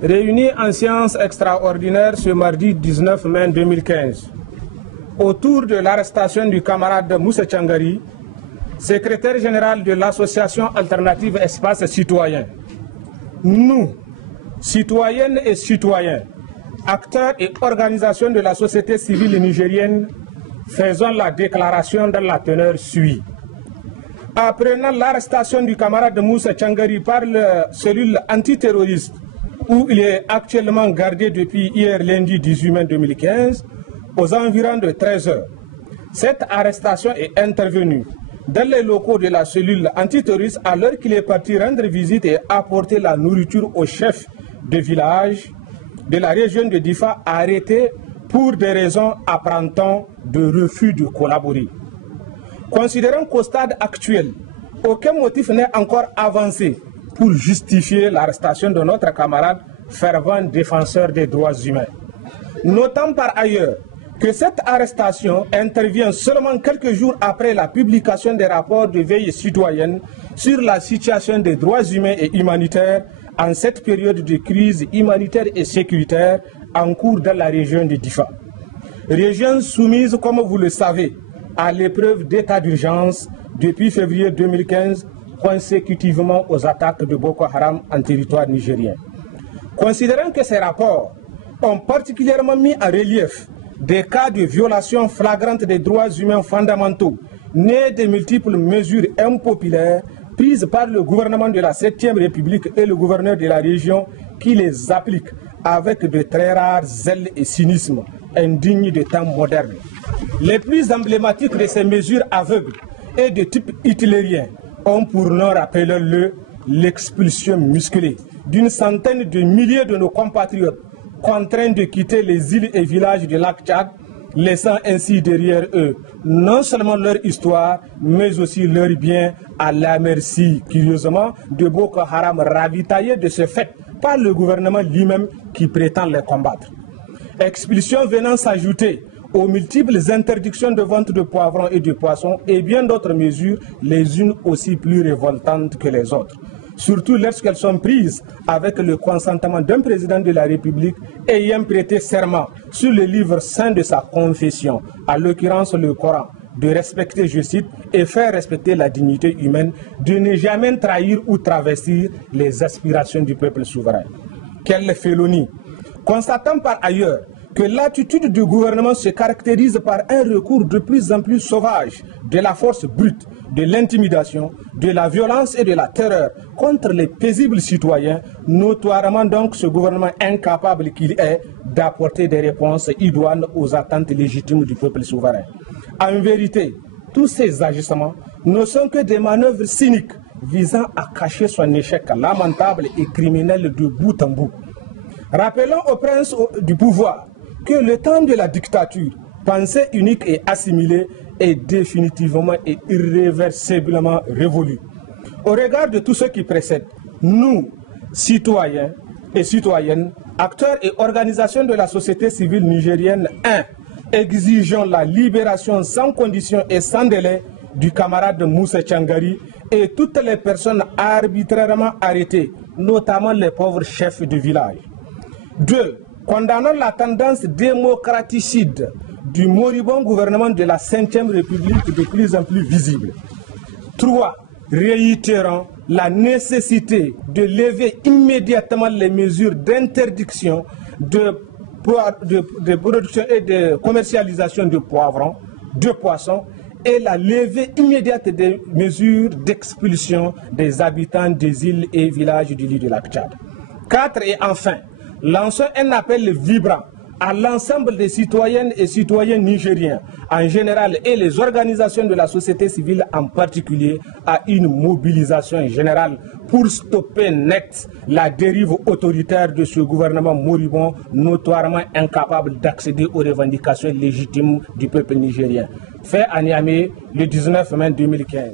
Réunis en séance extraordinaire ce mardi 19 mai 2015, autour de l'arrestation du camarade Moussa Tchangari, secrétaire général de l'association alternative Espace Citoyen. Nous, citoyennes et citoyens, acteurs et organisations de la société civile nigérienne, faisons la déclaration dans la teneur suit. Apprenant l'arrestation du camarade Moussa Tchangari par la cellule antiterroriste, où il est actuellement gardé depuis hier lundi 18 mai 2015, aux environs de 13 h. Cette arrestation est intervenue dans les locaux de la cellule antiterroriste à l'heure qu'il est parti rendre visite et apporter la nourriture au chef de village de la région de Difa arrêté pour des raisons apparentes de refus de collaborer. Considérant qu'au stade actuel, aucun motif n'est encore avancé pour justifier l'arrestation de notre camarade fervent défenseur des droits humains. Notons par ailleurs que cette arrestation intervient seulement quelques jours après la publication des rapports de veille citoyenne sur la situation des droits humains et humanitaires en cette période de crise humanitaire et sécuritaire en cours dans la région de Difa. Région soumise, comme vous le savez, à l'épreuve d'état d'urgence depuis février 2015, consécutivement aux attaques de Boko Haram en territoire nigérien. Considérant que ces rapports ont particulièrement mis en relief des cas de violation flagrante des droits humains fondamentaux, nés de multiples mesures impopulaires prises par le gouvernement de la 7e République et le gouverneur de la région qui les applique avec de très rares zèle et cynisme indignes de temps modernes. Les plus emblématiques de ces mesures aveugles et de type hitlérien ont pour nom, rappelons-le, l'expulsion musclée d'une centaine de milliers de nos compatriotes contraints de quitter les îles et villages du lac Tchad, laissant ainsi derrière eux non seulement leur histoire, mais aussi leurs biens à la merci, curieusement, de Boko Haram ravitaillés de ce fait par le gouvernement lui-même qui prétend les combattre. Expulsion venant s'ajouter aux multiples interdictions de vente de poivrons et de poissons et bien d'autres mesures, les unes aussi plus révoltantes que les autres. Surtout lorsqu'elles sont prises avec le consentement d'un président de la République ayant prêté serment sur le livre saint de sa confession, à l'occurrence le Coran, de respecter, je cite, et faire respecter la dignité humaine, de ne jamais trahir ou travestir les aspirations du peuple souverain. Quelle félonie! Constatant par ailleurs que l'attitude du gouvernement se caractérise par un recours de plus en plus sauvage de la force brute, de l'intimidation, de la violence et de la terreur contre les paisibles citoyens, notoirement donc ce gouvernement incapable qu'il est d'apporter des réponses idoines aux attentes légitimes du peuple souverain. En vérité, tous ces agissements ne sont que des manœuvres cyniques visant à cacher son échec lamentable et criminel de bout en bout. Rappelons au prince du pouvoir que le temps de la dictature, pensée unique et assimilée, est définitivement et irréversiblement révolu. Au regard de tout ce qui précède, nous, citoyens et citoyennes, acteurs et organisations de la société civile nigérienne, 1. Exigeons la libération sans condition et sans délai du camarade Moussa Tchangari et toutes les personnes arbitrairement arrêtées, notamment les pauvres chefs de village. 2. Condamnons la tendance démocraticide du moribond gouvernement de la 5e République de plus en plus visible. 3. Réitérons la nécessité de lever immédiatement les mesures d'interdiction de production et de commercialisation de poivrons, de poissons, et la levée immédiate des mesures d'expulsion des habitants des îles et villages du lit de lac Tchad. 4. Et enfin, lançons un appel vibrant à l'ensemble des citoyennes et citoyens nigériens en général et les organisations de la société civile en particulier à une mobilisation générale pour stopper net la dérive autoritaire de ce gouvernement moribond notoirement incapable d'accéder aux revendications légitimes du peuple nigérien. Fait à Niamey le 19 mai 2015.